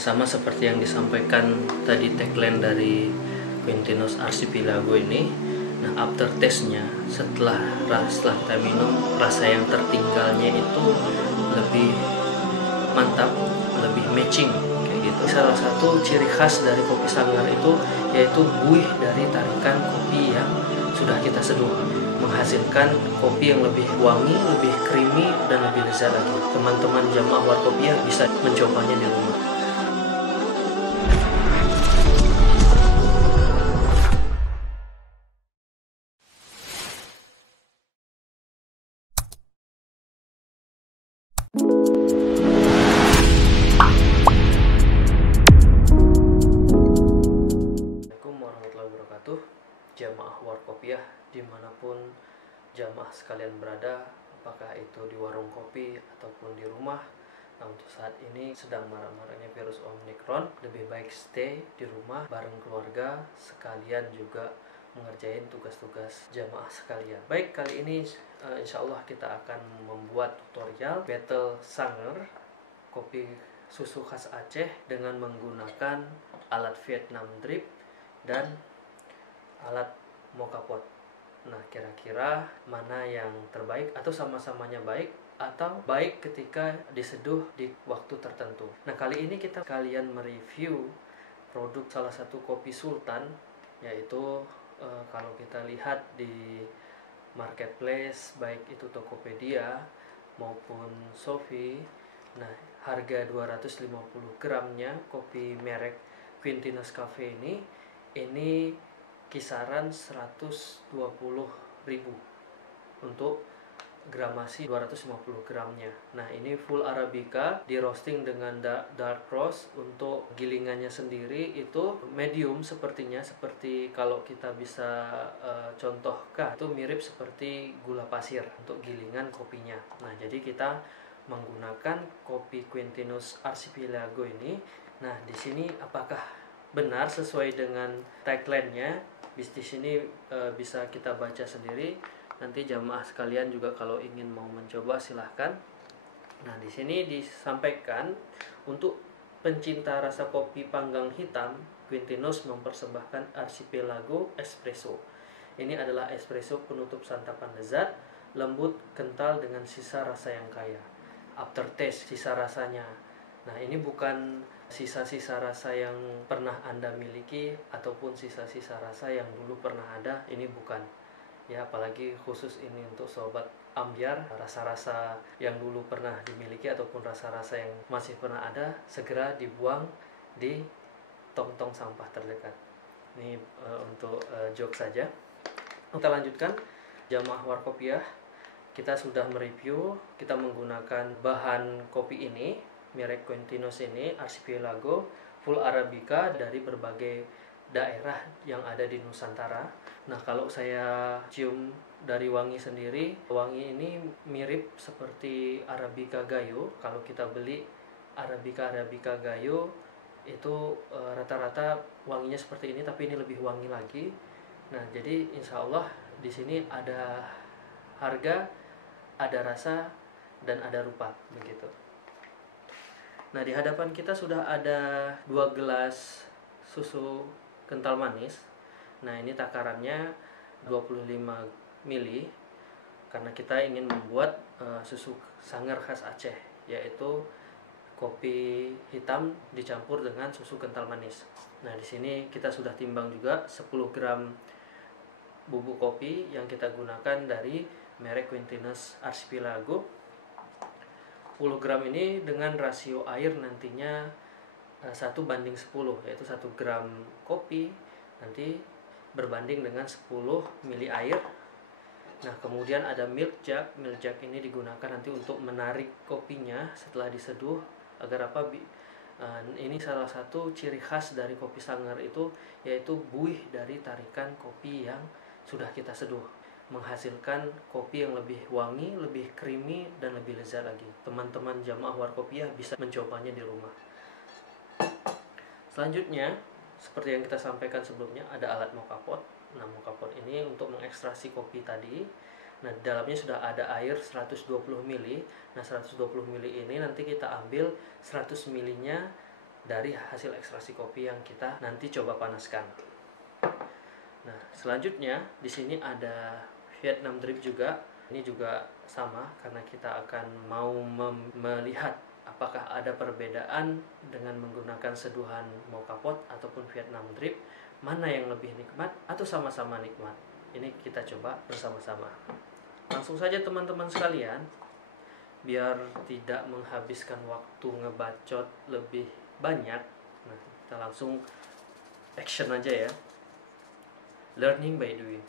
Sama seperti yang disampaikan tadi tagline dari Quintinus Archipelago ini. Nah, after taste-nya setelah kita minum, rasa yang tertinggalnya itu lebih mantap, lebih matching kayak gitu. Salah satu ciri khas dari kopi Sanggar itu yaitu buih dari tarikan kopi yang sudah kita seduh, menghasilkan kopi yang lebih wangi, lebih creamy, dan lebih lezat lagi. Teman-teman jamaah Warkopiah bisa mencobanya di rumah. Assalamualaikum warahmatullahi wabarakatuh. Jamaah Warkopiah dimanapun jamaah sekalian berada, apakah itu di warung kopi ataupun di rumah. Nah, untuk saat ini sedang marak-maraknya virus Omicron, lebih baik stay di rumah bareng keluarga, sekalian juga mengerjain tugas-tugas jamaah sekalian. Baik, kali ini insya Allah kita akan membuat tutorial battle Sanger kopi susu khas Aceh dengan menggunakan alat Vietnam drip dan alat moka pot. Nah, kira-kira mana yang terbaik, atau sama-samanya baik, atau baik ketika diseduh di waktu tertentu. Nah, kali ini kita kalian mereview produk salah satu kopi Sultan, yaitu kalau kita lihat di marketplace baik itu Tokopedia maupun Shopee. Nah, harga 250 gramnya kopi merek Quintinus Cafe ini kisaran 120.000 untuk gramasi 250 gramnya. Nah, ini full Arabica di roasting dengan dark roast. Untuk gilingannya sendiri itu medium, sepertinya seperti kalau kita bisa contohkan itu mirip seperti gula pasir untuk gilingan kopinya. Nah, jadi kita menggunakan kopi Quintinus Archipelago ini. Nah, di sini apakah benar sesuai dengan tagline-nya? Di sini bisa kita baca sendiri. Nanti jamaah sekalian juga kalau ingin mau mencoba silahkan. Nah, di sini disampaikan untuk pencinta rasa kopi panggang hitam, Quintinus mempersembahkan Archipelago Espresso. Ini adalah espresso penutup santapan lezat, lembut, kental dengan sisa rasa yang kaya. Aftertaste, sisa rasanya. Nah, ini bukan sisa-sisa rasa yang pernah Anda miliki ataupun sisa-sisa rasa yang dulu pernah ada, ini bukan. Ya, apalagi khusus ini untuk sobat ambyar, rasa-rasa yang dulu pernah dimiliki ataupun rasa-rasa yang masih pernah ada segera dibuang di tong-tong sampah terdekat. Ini untuk joke saja. Kita lanjutkan, jamaah Warkopiah. Kita sudah mereview, kita menggunakan bahan kopi ini merek Quintinus ini Archipelago full Arabica dari berbagai daerah yang ada di Nusantara. Nah, kalau saya cium dari wangi sendiri, wangi ini mirip seperti Arabica Gayo. Kalau kita beli Arabica Gayo itu rata-rata wanginya seperti ini, tapi ini lebih wangi lagi. Nah, jadi insya Allah di sini ada harga, ada rasa, dan ada rupa begitu. Nah, di hadapan kita sudah ada 2 gelas susu kental manis. Nah, ini takarannya 25 ml karena kita ingin membuat susu Sanggar khas Aceh, yaitu kopi hitam dicampur dengan susu kental manis. Nah, di sini kita sudah timbang juga 10 gram bubuk kopi yang kita gunakan dari merek Quintinus Archipelago. 10 gram ini dengan rasio air nantinya 1:10, yaitu 1 gram kopi nanti berbanding dengan 10 mili air. Nah, kemudian ada milk jug. Milk jug ini digunakan nanti untuk menarik kopinya setelah diseduh. Agar apa? Ini salah satu ciri khas dari kopi Sanggar itu, yaitu buih dari tarikan kopi yang sudah kita seduh, menghasilkan kopi yang lebih wangi, lebih creamy, dan lebih lezat lagi. Teman-teman jamaah Warkopiah bisa mencobanya di rumah. Selanjutnya, seperti yang kita sampaikan sebelumnya, ada alat moka pot. Nah, moka pot ini untuk mengekstraksi kopi tadi. Nah, di dalamnya sudah ada air 120 ml. Nah, 120 ml ini nanti kita ambil 100 ml-nya dari hasil ekstraksi kopi yang kita nanti coba panaskan. Nah, selanjutnya di sini ada Vietnam Drip juga. Ini juga sama karena kita akan mau melihat apakah ada perbedaan dengan menggunakan seduhan mocha pot ataupun Vietnam Drip, mana yang lebih nikmat atau sama-sama nikmat. Ini kita coba bersama-sama. Langsung saja teman-teman sekalian, biar tidak menghabiskan waktu ngebacot lebih banyak. Nah, kita langsung action aja ya. Learning by doing.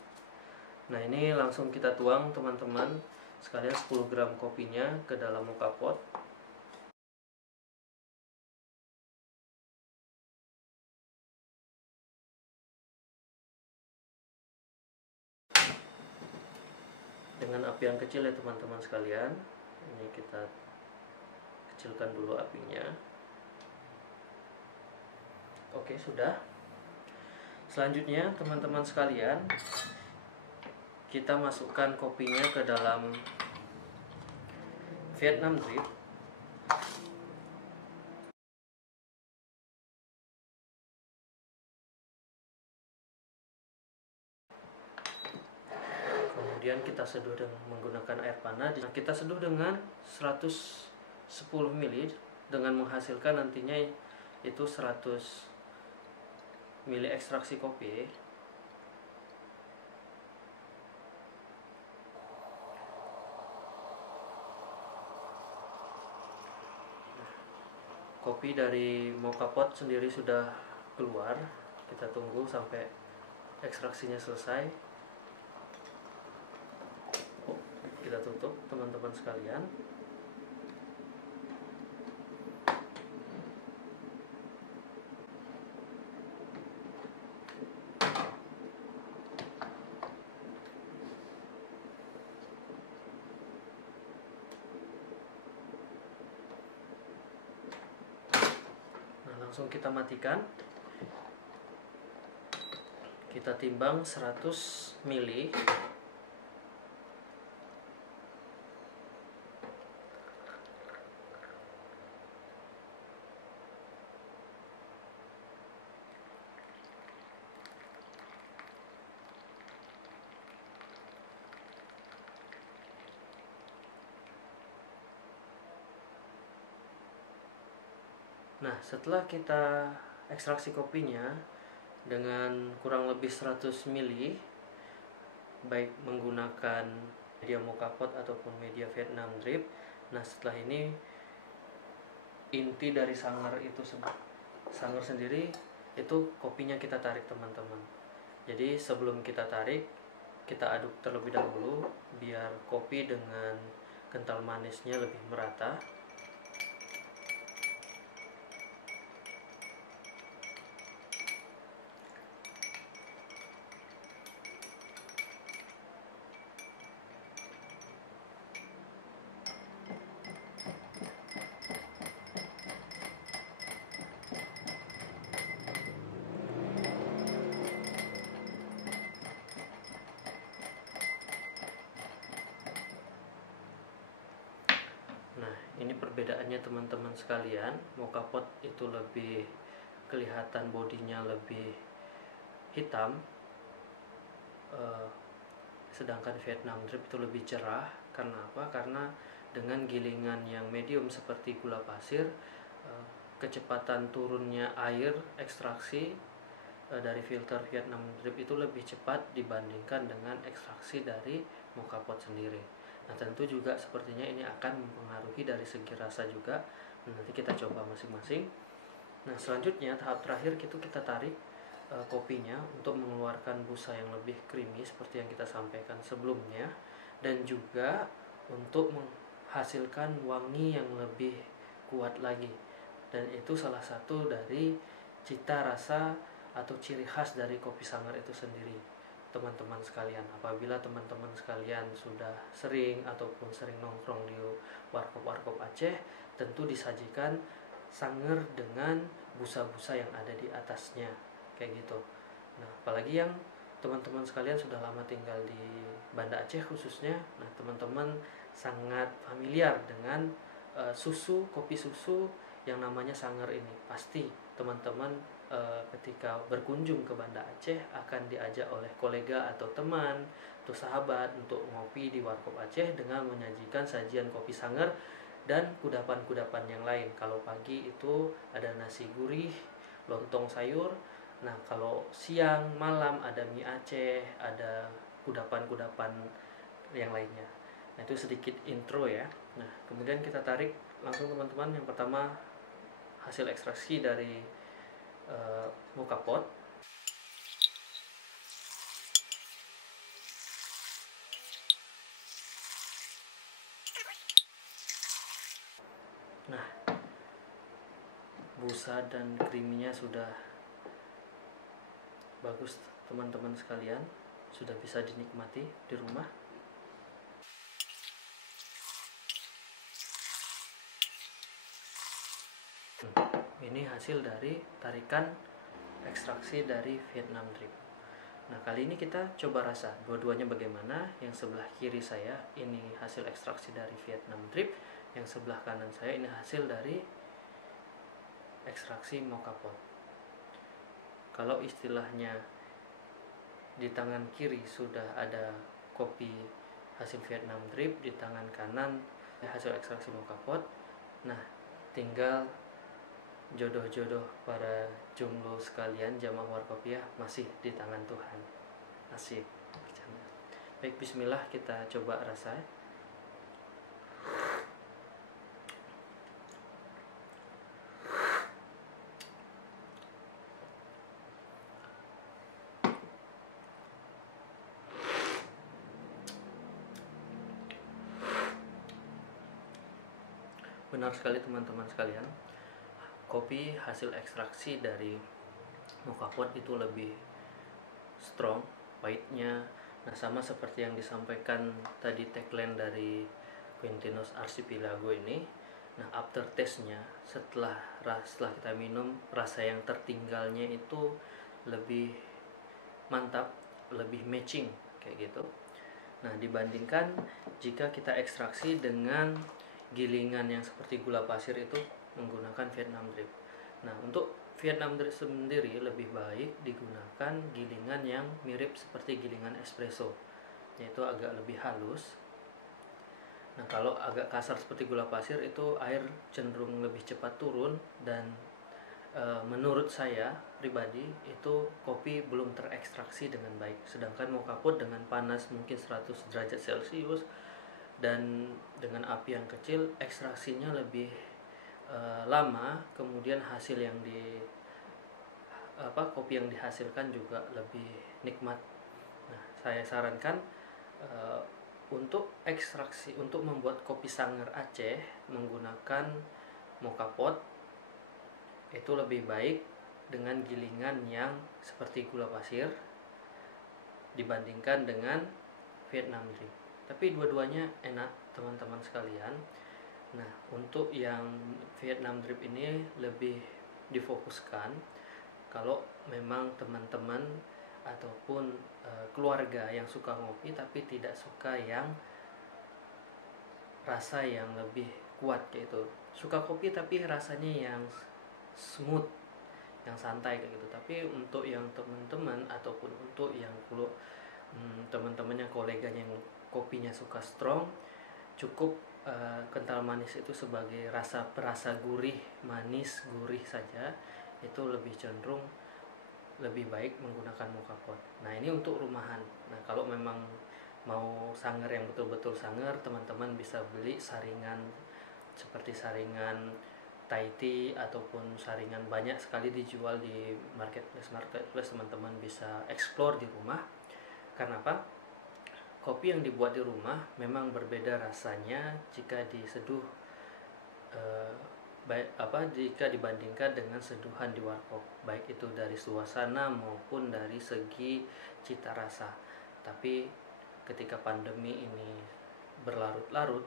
Nah, ini langsung kita tuang teman-teman sekalian 10 gram kopinya ke dalam mocha pot. Dengan api yang kecil ya teman-teman sekalian. Ini kita kecilkan dulu apinya. Oke, sudah. Selanjutnya teman-teman sekalian, kita masukkan kopinya ke dalam Vietnam Drip. Kemudian kita seduh dengan menggunakan air panas. Kita seduh dengan 110 ml dengan menghasilkan nantinya itu 100 mili ekstraksi kopi. Kopi dari mocha pot sendiri sudah keluar. Kita tunggu sampai ekstraksinya selesai. Kita tutup teman-teman sekalian. Langsung kita matikan. Kita timbang 100 ml. Nah, setelah kita ekstraksi kopinya dengan kurang lebih 100 ml, baik menggunakan media mocha pot ataupun media Vietnam Drip. Nah, setelah ini inti dari sangar sendiri itu kopinya kita tarik teman-teman. Jadi sebelum kita tarik, kita aduk terlebih dahulu biar kopi dengan kental manisnya lebih merata. Ini perbedaannya teman-teman sekalian. Mocha pot itu lebih kelihatan bodinya lebih hitam, sedangkan Vietnam Drip itu lebih cerah. Karena apa? Karena dengan gilingan yang medium seperti gula pasir, kecepatan turunnya air ekstraksi dari filter Vietnam Drip itu lebih cepat dibandingkan dengan ekstraksi dari mocha pot sendiri. Nah, tentu juga sepertinya ini akan mempengaruhi dari segi rasa juga. Nanti kita coba masing-masing. Nah, selanjutnya tahap terakhir itu kita tarik kopinya untuk mengeluarkan busa yang lebih creamy seperti yang kita sampaikan sebelumnya, dan juga untuk menghasilkan wangi yang lebih kuat lagi. Dan itu salah satu dari cita rasa atau ciri khas dari kopi sangar itu sendiri. Teman-teman sekalian, apabila teman-teman sekalian sudah sering ataupun sering nongkrong di warkop-warkop Aceh, tentu disajikan sangar dengan busa-busa yang ada di atasnya, kayak gitu. Nah, apalagi yang teman-teman sekalian sudah lama tinggal di Banda Aceh khususnya, nah teman-teman sangat familiar dengan kopi susu yang namanya Sanger ini. Pasti teman-teman ketika berkunjung ke Banda Aceh akan diajak oleh kolega atau teman atau sahabat untuk ngopi di Warkop Aceh dengan menyajikan sajian kopi Sanger dan kudapan-kudapan yang lain. Kalau pagi itu ada nasi gurih, lontong sayur. Nah, kalau siang, malam ada mie Aceh, ada kudapan-kudapan yang lainnya. Nah, itu sedikit intro ya. Nah, kemudian kita tarik langsung teman-teman. Yang pertama, hasil ekstraksi dari moka pot. Nah, busa dan creaminya sudah bagus teman-teman sekalian, sudah bisa dinikmati di rumah. Ini hasil dari tarikan ekstraksi dari Vietnam Drip. Nah, kali ini kita coba rasa dua-duanya bagaimana. Yang sebelah kiri saya ini hasil ekstraksi dari Vietnam Drip, yang sebelah kanan saya ini hasil dari ekstraksi moka pot. Kalau istilahnya di tangan kiri sudah ada kopi hasil Vietnam Drip, di tangan kanan hasil ekstraksi moka pot. Nah, tinggal jodoh-jodoh para jomblo sekalian jamaah Warkopiah masih di tangan Tuhan. Nasib. Baik, bismillah, kita coba rasa. Benar sekali teman-teman sekalian, kopi hasil ekstraksi dari moka pot itu lebih strong pahitnya. Nah, sama seperti yang disampaikan tadi tagline dari Quintinus Archipelago ini. Nah, aftertaste-nya setelah kita minum, rasa yang tertinggalnya itu lebih mantap, lebih matching kayak gitu. Nah, dibandingkan jika kita ekstraksi dengan gilingan yang seperti gula pasir itu menggunakan Vietnam Drip. Nah, untuk Vietnam Drip sendiri lebih baik digunakan gilingan yang mirip seperti gilingan espresso, yaitu agak lebih halus. Nah, kalau agak kasar seperti gula pasir itu air cenderung lebih cepat turun, dan menurut saya pribadi itu kopi belum terekstraksi dengan baik. Sedangkan moka pot dengan panas mungkin 100 derajat Celcius dan dengan api yang kecil, ekstraksinya lebih lama, kemudian hasil yang kopi yang dihasilkan juga lebih nikmat. Nah, saya sarankan untuk ekstraksi, untuk membuat kopi Sanger Aceh menggunakan moka pot itu lebih baik dengan gilingan yang seperti gula pasir dibandingkan dengan Vietnam Drip. Tapi dua-duanya enak teman-teman sekalian. Nah, untuk yang Vietnam Drip ini lebih difokuskan kalau memang teman-teman ataupun keluarga yang suka ngopi tapi tidak suka yang rasa yang lebih kuat, yaitu suka kopi tapi rasanya yang smooth, yang santai kayak gitu. Tapi untuk yang teman-teman ataupun untuk yang teman-teman yang koleganya yang kopinya suka strong, cukup kental manis itu sebagai perasa gurih, manis, gurih saja, itu lebih cenderung lebih baik menggunakan moka pot. Nah, ini untuk rumahan. Nah, kalau memang mau Sanger yang betul-betul Sanger, teman-teman bisa beli saringan seperti saringan Thai tea ataupun saringan, banyak sekali dijual di marketplace. Teman-teman bisa explore di rumah. Karena apa? Kopi yang dibuat di rumah memang berbeda rasanya jika diseduh jika dibandingkan dengan seduhan di warkop, baik itu dari suasana maupun dari segi cita rasa. Tapi ketika pandemi ini berlarut-larut,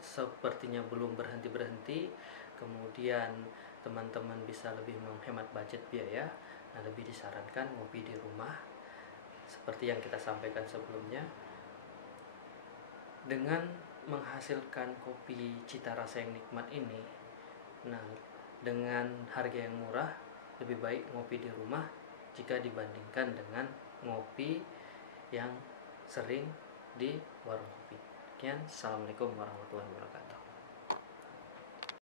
sepertinya belum berhenti-berhenti, kemudian teman-teman bisa lebih menghemat budget biaya. Nah, lebih disarankan ngopi di rumah seperti yang kita sampaikan sebelumnya, dengan menghasilkan kopi cita rasa yang nikmat ini. Nah, dengan harga yang murah, lebih baik ngopi di rumah jika dibandingkan dengan ngopi yang sering di warung kopi. Sekian, assalamualaikum warahmatullahi wabarakatuh.